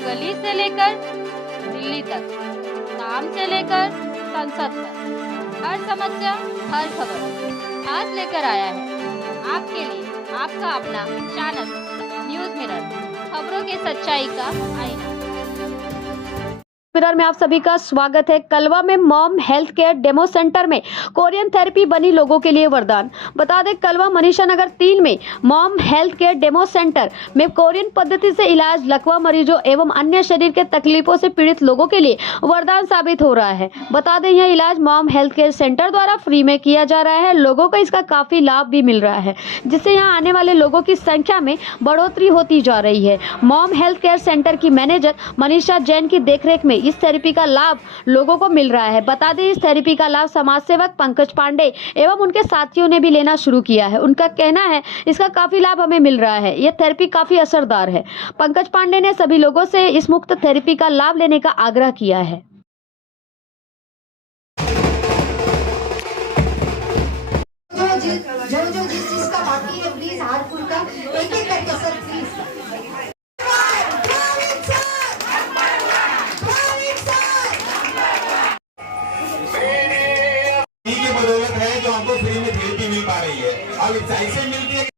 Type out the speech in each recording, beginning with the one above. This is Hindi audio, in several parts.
गली से लेकर दिल्ली तक, काम से लेकर संसद तक, हर समस्या हर खबर आज लेकर आया है आपके लिए आपका अपना चैनल न्यूज मिरर, खबरों की सच्चाई का आईना। मिरर में आप सभी का स्वागत है। कलवा में mom health care demo centre में कोरियन थेरेपी बनी लोगों के लिए वरदान। बता दें, कलवा मनीषा नगर 3 में mom health care demo centre में कोरियन पद्धति से इलाज लकवा मरीजों एवं अन्य शरीर के तकलीफों से पीड़ित लोगों के लिए वरदान साबित हो रहा है। बता दें, यह इलाज मॉम हेल्थ केयर सेंटर द्वारा फ्री में किया जा रहा है। लोगों को इसका काफी लाभ भी मिल रहा है, जिससे यहाँ आने वाले लोगों की संख्या में बढ़ोतरी होती जा रही है। मॉम हेल्थ केयर सेंटर की मैनेजर मनीषा जैन की देखरेख में इस थेरेपी का लाभ लोगों को मिल रहा है। बता दें, इस थेरेपी का लाभ समाज सेवक पंकज पांडे एवं उनके साथियों ने भी लेना शुरू किया है। उनका कहना है इसका काफी लाभ हमें मिल रहा है, यह थेरेपी काफी असरदार है। पंकज पांडे ने सभी लोगों से इस मुफ्त थेरेपी का लाभ लेने का आग्रह किया है। जो जिस चीज का बाकी है प्लीज हाथ फुल का एक एक करके सर प्लीज। की बदौलत है जो हमको फ्री में थेरेपी मिल पा रही है, और ऐसे मिलती है।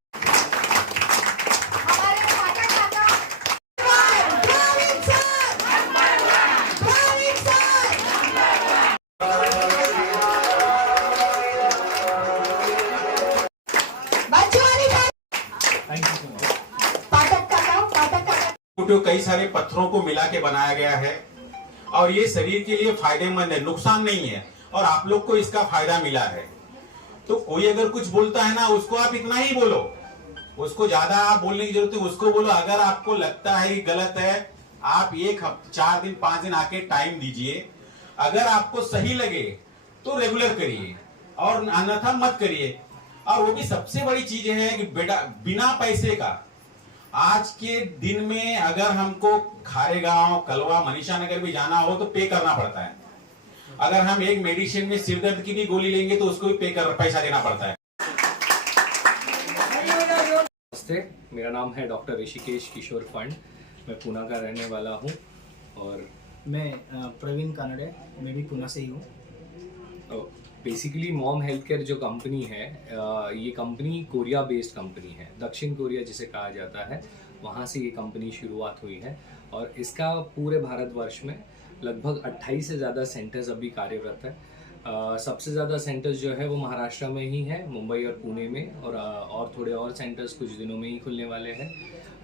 कई सारे पत्थरों को मिला के बनाया गया है और ये शरीर के लिए फायदेमंद है, नुकसान नहीं है, और आप लोग को इसका फायदा मिला है। तो कोई अगर कुछ बोलता है ना, उसको आप इतना ही बोलो, उसको ज्यादा आप बोलने की जरूरत है, उसको बोलो। अगर आपको लगता है गलत है, आप 4 दिन 5 दिन आके टाइम दीजिए। अगर आपको सही लगे तो रेगुलर करिए और अन्यथा मत करिए। और वो भी सबसे बड़ी चीज है कि बेटा, बिना पैसे का आज के दिन में अगर हमको खारेगांव, कलवा, मनीषा नगर भी जाना हो तो पे करना पड़ता है। अगर हम एक मेडिसिन में सिरदर्द की भी गोली लेंगे तो उसको भी पैसा देना पड़ता है। नमस्ते, मेरा नाम है डॉक्टर ऋषिकेश किशोर फंड। मैं पुणे का रहने वाला हूँ और मैं प्रवीण कानड़े, मैं भी पुणे से ही हूँ। बेसिकली मॉम हेल्थ केयर जो कंपनी है, ये कंपनी कोरिया बेस्ड कंपनी है। दक्षिण कोरिया जिसे कहा जाता है, वहाँ से ये कंपनी शुरुआत हुई है और इसका पूरे भारतवर्ष में लगभग 28 से ज़्यादा सेंटर्स अभी कार्यरत है। सबसे ज़्यादा सेंटर्स जो है वो महाराष्ट्र में ही है, मुंबई और पुणे में, और थोड़े और सेंटर्स कुछ दिनों में ही खुलने वाले हैं।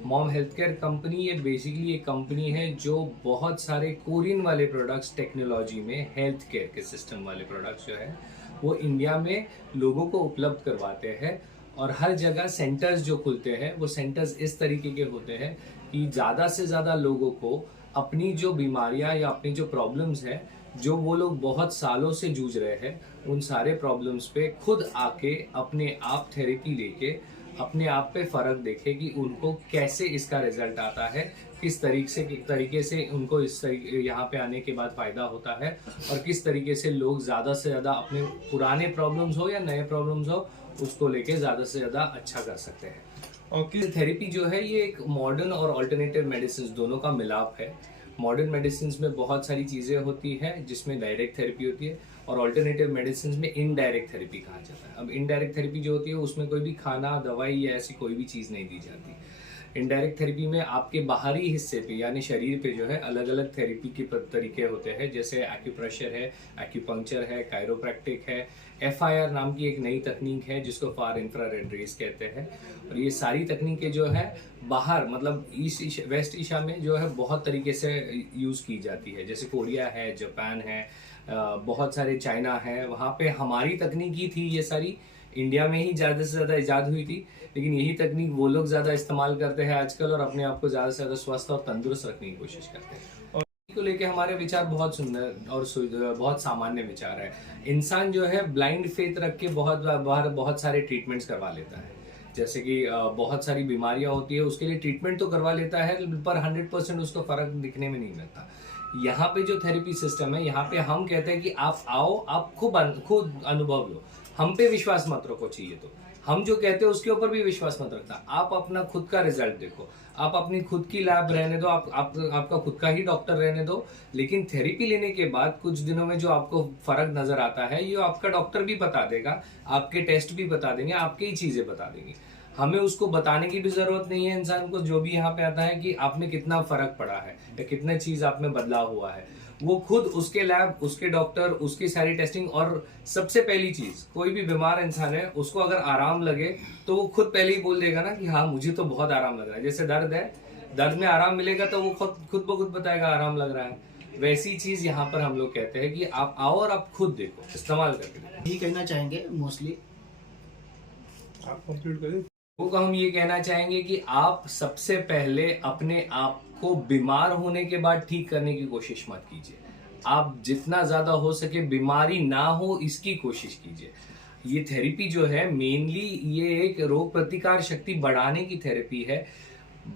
मॉम हेल्थ केयर कंपनी ये बेसिकली एक कंपनी है जो बहुत सारे कोरियन वाले प्रोडक्ट्स, टेक्नोलॉजी में हेल्थ केयर के सिस्टम वाले प्रोडक्ट्स जो है वो इंडिया में लोगों को उपलब्ध करवाते हैं। और हर जगह सेंटर्स जो खुलते हैं वो सेंटर्स इस तरीके के होते हैं कि ज़्यादा से ज़्यादा लोगों को अपनी जो बीमारियां या अपनी जो प्रॉब्लम्स है, जो वो लोग बहुत सालों से जूझ रहे हैं, उन सारे प्रॉब्लम्स पे खुद आके अपने आप थेरेपी लेके अपने आप पे फ़र्क देखे कि उनको कैसे इसका रिजल्ट आता है, किस तरीके से उनको यहाँ पे आने के बाद फ़ायदा होता है, और किस तरीके से लोग ज़्यादा से ज़्यादा अपने पुराने प्रॉब्लम्स हो या नए प्रॉब्लम्स हो उसको लेके ज़्यादा से ज़्यादा अच्छा कर सकते हैं। और थेरेपी जो है ये एक मॉडर्न और अल्टरनेटिव मेडिसिन दोनों का मिलाप है। मॉडर्न मेडिसिन में बहुत सारी चीज़ें होती हैं जिसमें डायरेक्ट थेरेपी होती है, और अल्टरनेटिव मेडिसिन में इनडायरेक्ट थेरेपी कहा जाता है। अब इनडायरेक्ट थेरेपी जो होती है उसमें कोई भी खाना, दवाई या ऐसी कोई भी चीज़ नहीं दी जाती। इनडायरेक्ट थेरेपी में आपके बाहरी हिस्से पे यानी शरीर पे जो है अलग अलग थेरेपी के तरीके होते हैं, जैसे एक्यूप्रेशर है, एक्यूपंक्चर है, कायरोप्रैक्टिक है, FIR नाम की एक नई तकनीक है जिसको फार इंफ्रारेड रेज कहते हैं। और ये सारी तकनीकें जो है बाहर, मतलब वेस्ट एशिया में जो है बहुत तरीके से यूज़ की जाती है, जैसे कोरिया है, जापान है, बहुत सारे चाइना है। वहाँ पे हमारी तकनीकी थी, ये सारी इंडिया में ही ज़्यादा से ज़्यादा ईजाद हुई थी, लेकिन यही तकनीक वो लोग ज़्यादा इस्तेमाल करते हैं आजकल और अपने आप को ज़्यादा से ज़्यादा स्वस्थ और तंदुरुस्त रखने की कोशिश करते हैं। और को लेके हमारे विचार बहुत सुंदर और बहुत सामान्य विचार है। इंसान जो है ब्लाइंड फेथ रख के बहुत सारे ट्रीटमेंट्स करवा लेता है, जैसे कि बहुत सारी बीमारियां होती है, उसके लिए ट्रीटमेंट तो करवा लेता है पर 100% उसको फ़र्क दिखने में नहीं मिलता। यहाँ पे जो थेरेपी सिस्टम है, यहाँ पे हम कहते हैं कि आप आओ, आप खुद अनुभव लो, हम पे विश्वास मत रखो, चाहिए तो हम जो कहते हैं उसके ऊपर भी विश्वास मत रखना। आप अपना खुद का रिजल्ट देखो, आप अपनी खुद की लैब रहने दो, आपका खुद का ही डॉक्टर रहने दो, लेकिन थेरेपी लेने के बाद कुछ दिनों में जो आपको फर्क नजर आता है ये आपका डॉक्टर भी बता देगा, आपके टेस्ट भी बता देंगे, आपकी ही चीजें बता देंगी। हमें उसको बताने की भी जरूरत नहीं है इंसान को, जो भी यहाँ पे आता है, कि आप में कितना फर्क पड़ा है या कितना चीज आप में बदलाव हुआ है। वो खुद, उसके लैब, उसके डॉक्टर, उसकी सारी टेस्टिंग, और सबसे पहली चीज, कोई भी बीमार इंसान है उसको अगर आराम लगे तो वो खुद पहले ही बोल देगा ना कि हाँ मुझे तो बहुत आराम लग रहा है। जैसे दर्द है, दर्द में आराम मिलेगा तो वो खुद ब खुद बताएगा आराम लग रहा है। वैसी चीज यहाँ पर हम लोग कहते हैं कि आप आओ और आप खुद देखो, इस्तेमाल करके देखो। यही कहना चाहेंगे मोस्टली। लोगों को हम ये कहना चाहेंगे कि आप सबसे पहले अपने आप को बीमार होने के बाद ठीक करने की कोशिश मत कीजिए। आप जितना ज्यादा हो सके बीमारी ना हो इसकी कोशिश कीजिए। ये थेरेपी जो है मेनली ये एक रोग प्रतिकार शक्ति बढ़ाने की थेरेपी है।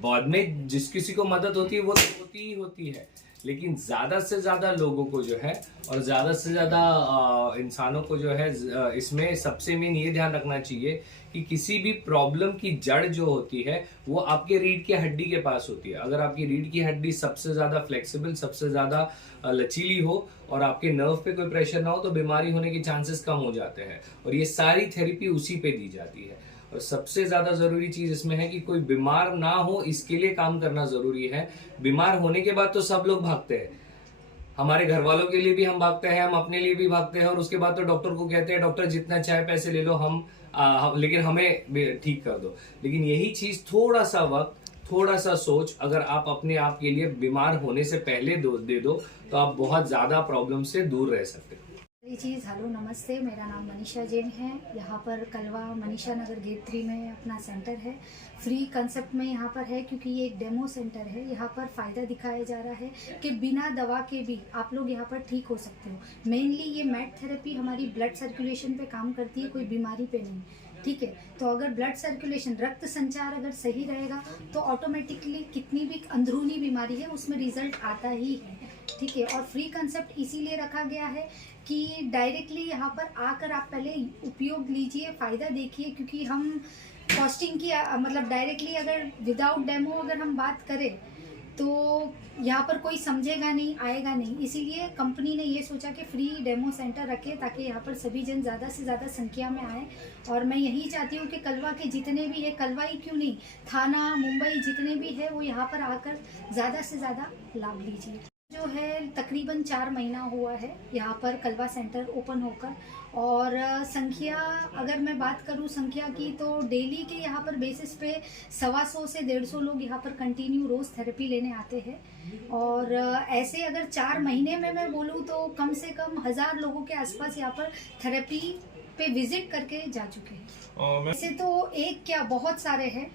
बाद में जिस किसी को मदद होती है वो तो होती ही होती है, लेकिन ज्यादा से ज्यादा लोगों को जो है और ज्यादा से ज्यादा इंसानों को जो है इसमें सबसे मेन ये ध्यान रखना चाहिए कि किसी भी प्रॉब्लम की जड़ जो होती है वो आपके रीढ़ की हड्डी के पास होती है। अगर आपकी रीढ़ की हड्डी सबसे ज्यादा फ्लेक्सिबल, सबसे ज्यादा लचीली हो और आपके नर्व पे कोई प्रेशर ना हो तो बीमारी होने के चांसेस कम हो जाते हैं, और ये सारी थेरेपी उसी पे दी जाती है। और सबसे ज्यादा जरूरी चीज इसमें है कि कोई बीमार ना हो, इसके लिए काम करना जरूरी है। बीमार होने के बाद तो सब लोग भागते हैं, हमारे घर वालों के लिए भी हम भागते हैं, हम अपने लिए भी भागते हैं, और उसके बाद तो डॉक्टर को कहते हैं डॉक्टर जितना चाहे पैसे ले लो, लेकिन हमें ठीक कर दो। लेकिन यही चीज थोड़ा सा वक्त, थोड़ा सा सोच अगर आप अपने आप के लिए बीमार होने से पहले दे दो तो आप बहुत ज्यादा प्रॉब्लम से दूर रह सकते हो। पहली चीज़, हेलो नमस्ते, मेरा नाम मनीषा जैन है। यहाँ पर कलवा मनीषा नगर गेट 3 में अपना सेंटर है। फ्री कंसेप्ट में यहाँ पर है क्योंकि ये एक डेमो सेंटर है। यहाँ पर फ़ायदा दिखाया जा रहा है कि बिना दवा के भी आप लोग यहाँ पर ठीक हो सकते हो। मेनली ये मैट थेरेपी हमारी ब्लड सर्कुलेशन पे काम करती है, कोई बीमारी पे नहीं, ठीक है। तो अगर ब्लड सर्कुलेशन, रक्त संचार अगर सही रहेगा तो ऑटोमेटिकली कितनी भी अंदरूनी बीमारी है उसमें रिजल्ट आता ही है, ठीक है। और फ्री कंसेप्ट इसीलिए रखा गया है कि डायरेक्टली यहाँ पर आकर आप पहले उपयोग लीजिए, फ़ायदा देखिए, क्योंकि हम कॉस्टिंग की मतलब डायरेक्टली अगर विदाउट डेमो अगर हम बात करें तो यहाँ पर कोई समझेगा नहीं, आएगा नहीं। इसीलिए कंपनी ने ये सोचा कि फ्री डेमो सेंटर रखे ताकि यहाँ पर सभी जन ज़्यादा से ज़्यादा संख्या में आए। और मैं यही चाहती हूँ कि कलवा के जितने भी है, कलवा ही क्यों नहीं, थाना, मुंबई जितने भी है वो यहाँ पर आकर ज़्यादा से ज़्यादा लाभ लीजिए। जो है तकरीबन 4 महीना हुआ है यहाँ पर कलवा सेंटर ओपन होकर, और संख्या अगर मैं बात करूँ संख्या की तो डेली के यहाँ पर बेसिस पे 125 से 150 लोग यहाँ पर कंटिन्यू रोज़ थेरेपी लेने आते हैं। और ऐसे अगर 4 महीने में मैं बोलूँ तो कम से कम 1000 लोगों के आसपास यहाँ पर थेरेपी पे विजिट करके जा चुके हैं। ऐसे तो एक क्या बहुत सारे हैं,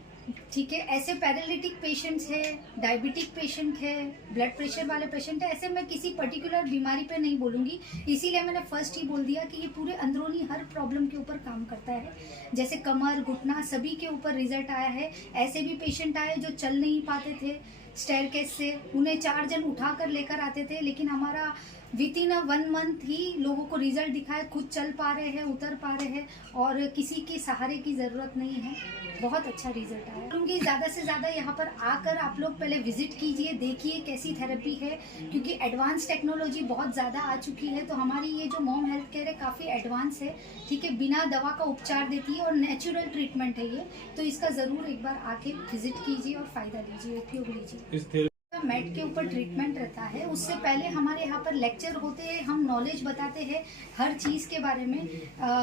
ठीक है। ऐसे पैरालिटिक पेशेंट्स है, डायबिटिक पेशेंट है, ब्लड प्रेशर वाले पेशेंट है। ऐसे मैं किसी पर्टिकुलर बीमारी पे नहीं बोलूँगी, इसीलिए मैंने फर्स्ट ही बोल दिया कि ये पूरे अंदरूनी हर प्रॉब्लम के ऊपर काम करता है। जैसे कमर, घुटना, सभी के ऊपर रिजल्ट आया है। ऐसे भी पेशेंट आए जो चल नहीं पाते थे स्टेयरकेस से, उन्हें 4 जन उठा कर लेकर आते थे, लेकिन हमारा विदिन 1 मंथ ही लोगों को रिजल्ट दिखाए, खुद चल पा रहे हैं, उतर पा रहे हैं, और किसी के सहारे की ज़रूरत नहीं है। बहुत अच्छा रिजल्ट आया। क्योंकि ज़्यादा से ज़्यादा यहाँ पर आकर आप लोग पहले विजिट कीजिए, देखिए कैसी थेरेपी है, क्योंकि एडवांस टेक्नोलॉजी बहुत ज़्यादा आ चुकी है। तो हमारी ये जो मॉम हेल्थ केयर है काफ़ी एडवांस है, ठीक है, बिना दवा का उपचार देती है और नेचुरल ट्रीटमेंट है ये। तो इसका ज़रूर एक बार आके विजिट कीजिए और फ़ायदा लीजिए, उपयोग लीजिए। मैट के ऊपर ट्रीटमेंट रहता है, उससे पहले हमारे यहाँ पर लेक्चर होते हैं, हम नॉलेज बताते हैं हर चीज़ के बारे में,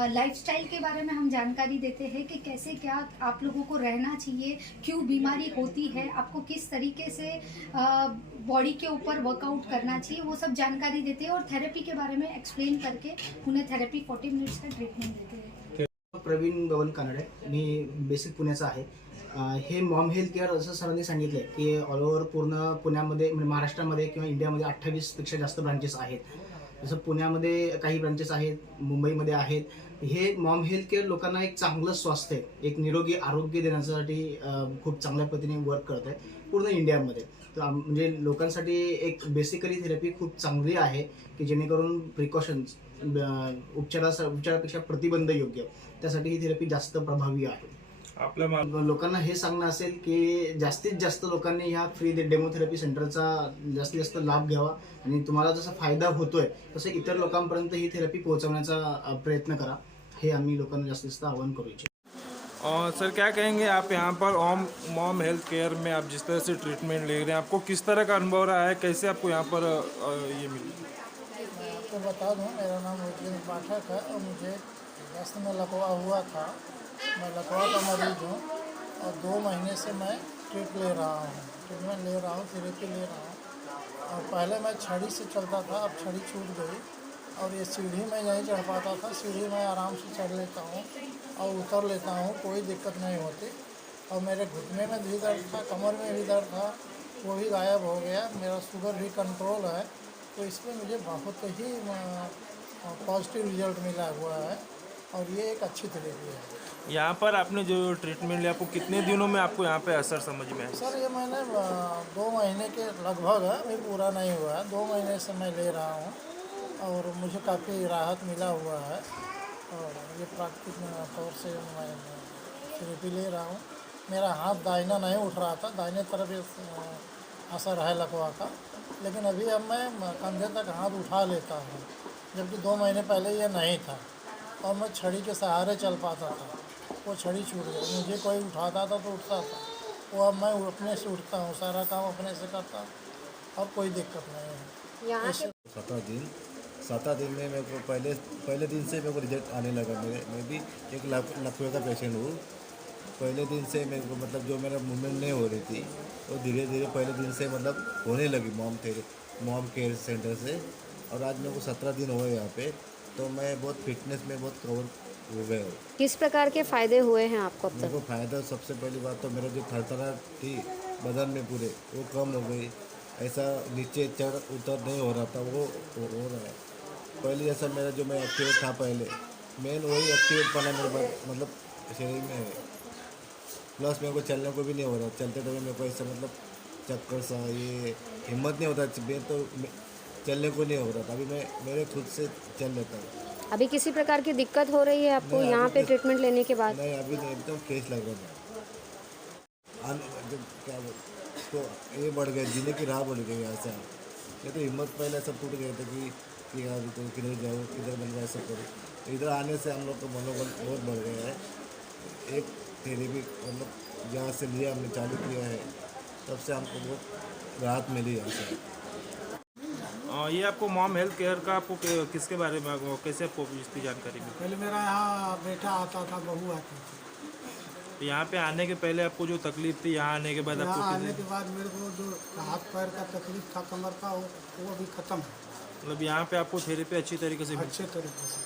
लाइफस्टाइल के बारे में हम जानकारी देते हैं कि कैसे क्या आप लोगों को रहना चाहिए, क्यों बीमारी होती है, आपको किस तरीके से बॉडी के ऊपर वर्कआउट करना चाहिए, वो सब जानकारी देते हैं। और थेरेपी के बारे में एक्सप्लेन करके उन्हें थेरेपी 40 मिनट्स का ट्रीटमेंट देते हैं। प्रवीण बबन कानडे, मी बेसिक पुण्याचा आहे। हे मॉम हेल्थ केअर असं सरांनी सांगितलं की ऑल ओव्हर पूर्ण पुण्यामध्ये, म्हणजे महाराष्ट्रामध्ये किंवा इंडियामध्ये 28पेक्षा जास्त ब्रांचेस आहेत। जसं पुण्यामध्ये काही ब्रांचेस आहेत, मुंबईमध्ये आहेत। हे मॉम हेल्थ केअर लोकांना एक चांगलं स्वास्थ्य, एक निरोगी आरोग्य देण्यासाठी खूप चांगल्या पद्धतीने वर्क करत आहे पूर्ण इंडियामध्ये। म्हणजे लोकांसाठी एक बेसिकली थेरपी खूप चांगली आहे की जेणेकरून प्रिकॉशन्स उपचारापेक्षा प्रतिबंध योग्य त्यासाठी ही थेरपी जास्त प्रभावी आहे. आपल्या लोकांना हे सांगणं असेल की जास्तीत जास्त लोकांनी ह्या फ्री डेमोथेरपी सेंटरचा जास्तीत जास्त लाभ घ्यावा आणि तुम्हाला जसा फायदा होतोय तसं इतर लोकांपर्यंत ही थेरपी पोहोचवण्याचा प्रयत्न करा, हे आम्ही लोकांना जास्तीत जास्त आवाहन करू इच्छितो. सर क्या कहेंगे आप यहाँ पर मॉम हेल्थ केयर में आप जिस तरह से ट्रीटमेंट ले रहे हैं, आपको किस तरह का अनुभव रहा है, कैसे आपको यहाँ पर ये मिली? मैं आपको बता दूं, मेरा नाम उज्जैन पाठक है और मुझे दस्त में लकवा हुआ था. मैं लकवा का मरीज हूँ और 2 महीने से मैं ट्रीटमेंट ले रहा हूँ, थेरेपी ले रहा हूँ. और पहले मैं छड़ी से चलता था, अब छड़ी छूट गई और ये सीढ़ी में नहीं चढ़ पाता था, सीढ़ी में आराम से चढ़ लेता हूँ और उतर लेता हूँ, कोई दिक्कत नहीं होती. और मेरे घुटने में भी दर्द था, कमर में भी दर्द था, वो भी गायब हो गया. मेरा शुगर भी कंट्रोल है, तो इसमें मुझे बहुत ही पॉजिटिव रिजल्ट मिला हुआ है और ये एक अच्छी थेरेपी है. यहाँ पर आपने जो ट्रीटमेंट लिया, आपको कितने दिनों में आपको यहाँ पे असर समझ में आया? सर ये मैंने 2 महीने के लगभग है, अभी पूरा नहीं हुआ है, 2 महीने से मैं ले रहा हूँ और मुझे काफ़ी राहत मिला हुआ है. और ये प्राकृतिक तौर से मैं थेरेपी ले रहा हूँ. मेरा हाथ दाहिना नहीं उठ रहा था, दाहिने तरफ असर है लकवा का, लेकिन अभी अब मैं कंधे तक हाथ उठा लेता हूँ, जबकि 2 महीने पहले ये नहीं था. और मैं छड़ी के सहारे चल पाता था, वो छड़ी छूट गई. मुझे कोई उठाता था तो उठता था, वो अब मैं अपने से उठता हूँ, सारा काम अपने से करता हूँ और कोई दिक्कत नहीं है. 7 दिन में मेरे को पहले दिन से मेरे को रिजल्ट आने लगा. मैं भी एक लकवे का पेशेंट हूँ. पहले दिन से मेरे को मतलब जो मेरा मूवमेंट नहीं हो रही थी वो धीरे धीरे पहले दिन से मतलब होने लगी मॉम केयर सेंटर से. और आज मेरे को 17 दिन हो गए यहाँ पे, तो मैं बहुत फिटनेस में बहुत कवर हो गया हूँ. किस प्रकार के फायदे हुए हैं आपको अब मेरे तक? को फ़ायदा सबसे पहली बात तो मेरा जो थरथराहट थी बदन में पूरे वो कम हो गई. ऐसा नीचे चढ़ उतर नहीं हो रहा था, वो हो रहा है. पहले जैसा मेरा जो मैं एक्टिवेट था पहले, मेन वही एक्टिवेट पाना मेरे पास मतलब शरीर में है. प्लस मेरे को चलने को भी नहीं हो रहा, चलते टाइम मेरे को ऐसा मतलब चक्कर सा, ये हिम्मत नहीं होता, मैं तो चलने को नहीं हो रहा था. अभी मैं मेरे खुद से चल लेता हूँ. अभी किसी प्रकार की दिक्कत हो रही है आपको नहीं, यहाँ अभी पे तो- ट्रीटमेंट लेने के बाद? नहीं, अभी नहीं, एकदम फ्रेश लग रहा था. जब क्या तो ये बढ़ गया, जीने की राह बढ़ गई ऐसा. ये तो हिम्मत पहले ऐसा टूट गया था कि यार तो किधर जाओ, किधर बन ऐसा करो. इधर आने से हम लोग का मनोबल बहुत बढ़ गया है. एक थेरेपी मतलब जहाँ से लिया हमने चालू किया है, तब से हमको बहुत राहत मिली यहाँ से. ये आपको मॉम हेल्थ केयर का आपको किसके बारे में कैसे आपको इसकी जानकारी मिली? पहले मेरा यहाँ बेटा आता था, बहू आती थी. तो यहाँ पे आने के पहले आपको जो तकलीफ थी, यहाँ आने के बाद यहाँ आपको आने के बाद मेरे को जो हाथ पैर का तकलीफ था, कमर का, वो अभी ख़त्म है मतलब यहाँ पे आपको थेरेपी अच्छी तरीके से मिली? अच्छे तरीके से.